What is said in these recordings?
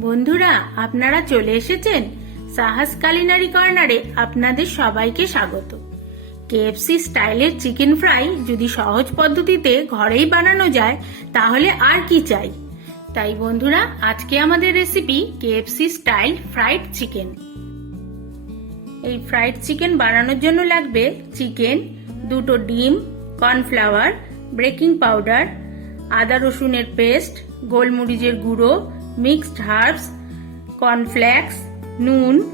বন্ধুরা, আপনারা চলে এসেছেন সাহাস কালিনারি কর্নারে আপনাদের সবাইকে স্বাগত। কেএফসি স্টাইলের চিকেন ফ্রাই যদি সহজ পদ্ধতিতে ঘরেই বানানো যায়, তাহলে আর কি চাই? তাই বন্ধুরা, আজকে আমাদের recipe KFC style fried chicken এই ফ্রাইড চিকেন বানানোর জন্য লাগবে চিকেন দুটো ডিম কর্নফ্লাওয়ার বেকিং পাউডার আদা রসুনের পেস্ট গোলমরিচের গুঁড়ো মিক্সড হার্বস, কর্নফ্লেক্স, নুন,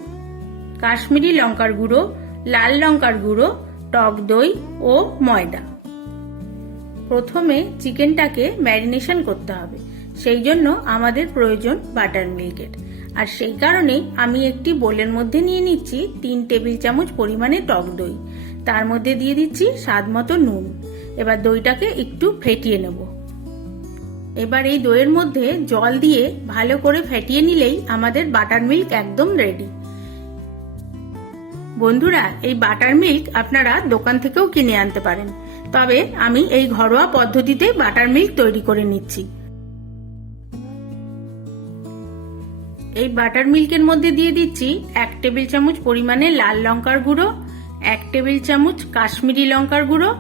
কাশ্মীরি লঙ্কার গুঁড়ো, লাল লঙ্কার গুঁড়ো, টক দই ও ময়দা। প্রথমে চিকেনটাকে ম্যারিনেশন করতে হবে। সেই জন্য আমাদের প্রয়োজন বাটার মিল্কের। আর সেই কারণেই আমি একটি বোলের মধ্যে নিয়ে নিচ্ছি তিন টেবিল চামচ পরিমাণে টক দই। তার মধ্যে দিয়ে দিচ্ছি স্বাদ মতো নুন। এবার দইটাকে একটু ফেটিয়ে নেব। এবার এই দইয়ের মধ্যে জল দিয়ে ভালো করে ফেটিয়ে নিলেই আমাদের বাটার মিল্ক একদম রেডি বন্ধুরা, এই বাটার মিল্ক আপনারা দোকান থেকেও কিনে আনতে পারেন। তবে আমি এই ঘরোয়া পদ্ধতিতে বাটার মিল্ক তৈরি করে নিচ্ছি। এই বাটার মিল্কের মধ্যে দিয়ে দিচ্ছি এক টেবিল চামচ পরিমাণে লাল লঙ্কার গুঁড়ো, এক টেবিল চামচ কাশ্মীরি লঙ্কার গুঁড়ো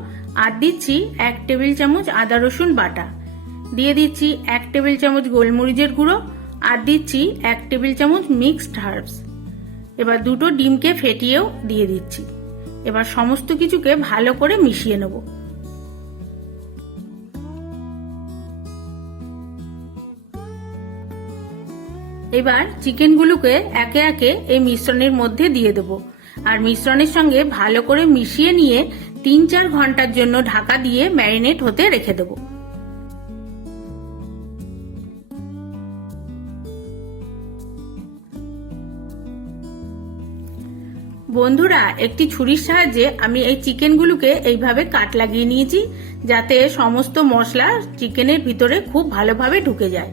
আর দিচ্ছি এক টেবিল চামচ আদা রসুন বাটা। দিয়ে দিচ্ছি এক টেবিল চামচ গোলমরিচের গুঁড়ো আর দিচ্ছি এক টেবিল চামচ মিক্সড হার্বস। এবার দুটো ডিমকে ফেটিয়েও দিয়ে দিচ্ছি। এবার সমস্ত কিছুকে ভালো করে মিশিয়ে নেব। এবার চিকেনগুলোকে একে একে এই মিশ্রণের মধ্যে দিয়ে দেব। আর মিশ্রণের সঙ্গে ভালো করে মিশিয়ে নিয়ে তিন চার ঘণ্টার জন্য ঢাকা দিয়ে ম্যারিনেট হতে রেখে দেবো। বন্ধুরা, একটি ছুরির সাহায্যে আমি এই চিকেনগুলোকে এইভাবে কাট লাগিয়ে নিয়েছি, যাতে সমস্ত মশলা চিকেনের ভিতরে খুব ভালোভাবে ঢুকে যায়।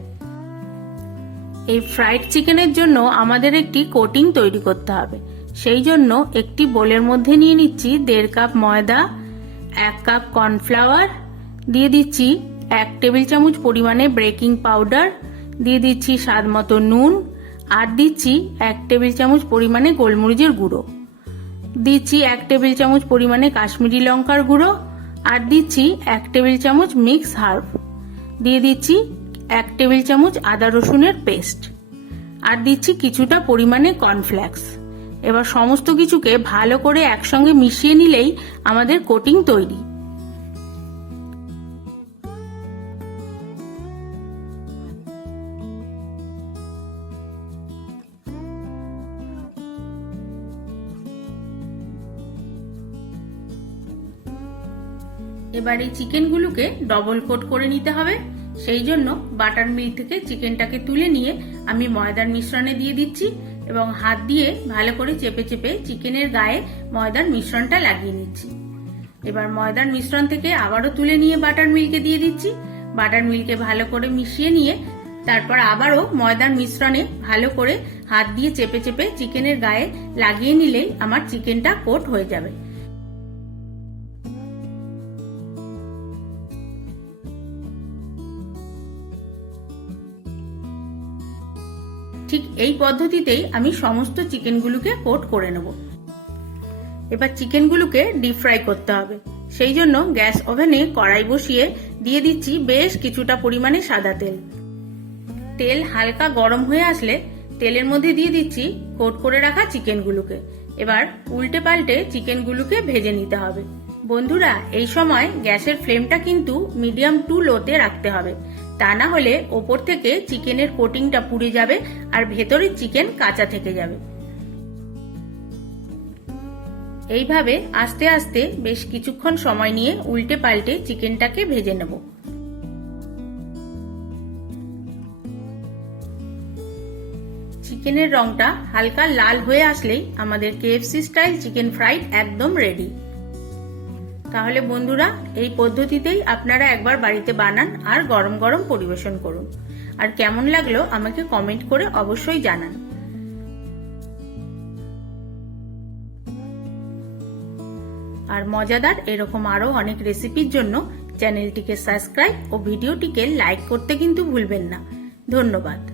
এই ফ্রাইড চিকেনের জন্য আমাদের একটি কোটিং তৈরি করতে হবে। সেই জন্য একটি বোলের মধ্যে নিয়ে নিচ্ছি দেড় কাপ ময়দা, এক কাপ কর্নফ্লাওয়ার, দিয়ে দিচ্ছি এক টেবিল চামচ পরিমাণে ব্রেকিং পাউডার, দিয়ে দিচ্ছি স্বাদ মতো নুন, আর দিচ্ছি এক টেবিল চামচ পরিমাণে গোলমরিচের গুঁড়ো। দিচ্ছি এক টেবিল চামচ পরিমাণে কাশ্মীরি লঙ্কার গুঁড়ো আর দিচ্ছি এক টেবিল চামচ মিক্স হার্ব। দিয়ে দিচ্ছি এক টেবিল চামচ আদা রসুনের পেস্ট। আর দিচ্ছি কিছুটা পরিমাণে কর্নফ্লেক্স। এবার সমস্ত কিছুকে ভালো করে একসঙ্গে মিশিয়ে নিলেই আমাদের কোটিং তৈরি। এবার এই চিকেনগুলোকে ডবল কোট করে নিতে হবে। সেই জন্য বাটার মিল থেকে চিকেনটাকে তুলে নিয়ে আমি ময়দার মিশ্রণে দিয়ে দিচ্ছি এবং হাত দিয়ে ভালো করে চেপে চেপে চিকেনের গায়ে ময়দার মিশ্রণটা লাগিয়ে নিচ্ছি। এবার ময়দার মিশ্রণ থেকে আবারও তুলে নিয়ে বাটার মিল্কে দিয়ে দিচ্ছি। বাটার মিল্কে ভালো করে মিশিয়ে নিয়ে তারপর আবারও ময়দার মিশ্রণে ভালো করে হাত দিয়ে চেপে চেপে চিকেনের গায়ে লাগিয়ে নিলেই আমার চিকেনটা কোট হয়ে যাবে। ঠিক এই পদ্ধতিতেই আমি সমস্ত চিকেনগুলোকে কোট করে নেব। এবার চিকেনগুলোকে ডিপ ফ্রাই করতে হবে। সেই জন্য গ্যাস ওভেনে কড়াই বসিয়ে দিয়ে দিচ্ছি বেশ কিছুটা পরিমাণে সাদা তেল। তেল হালকা গরম হয়ে আসলে তেলের মধ্যে দিয়ে দিচ্ছি কোট করে রাখা চিকেনগুলোকে। এবার উল্টে পাল্টে চিকেনগুলোকে ভেজে নিতে হবে। বন্ধুরা, এই সময় গ্যাসের ফ্লেমটা কিন্তু মিডিয়াম টু লোতে রাখতে হবে। তা না হলে ওপর থেকে চিকেনের কোটিংটা পুড়ে যাবে আর ভেতরের চিকেন কাঁচা থেকে যাবে। এইভাবে আস্তে আস্তে বেশ কিছুক্ষণ সময় নিয়ে উল্টে পাল্টে চিকেনটাকে ভেজে নেব। চিকেনের রংটা হালকা লাল হয়ে আসলেই আমাদের কেএফসি স্টাইল চিকেন ফ্রাইড একদম রেডি। তাহলে বন্ধুরা, এই পদ্ধতিতেই আপনারা একবার বাড়িতে বানান আর গরম গরম পরিবেশন করুন। আর কেমন লাগল আমাকে কমেন্ট করে অবশ্যই জানান। আর মজাদার, এরকম আরও অনেক রেসিপির জন্য চ্যানেলটিকে সাবস্ক্রাইব ও ভিডিওটিকে লাইক করতে কিন্তু ভুলবেন না। ধন্যবাদ।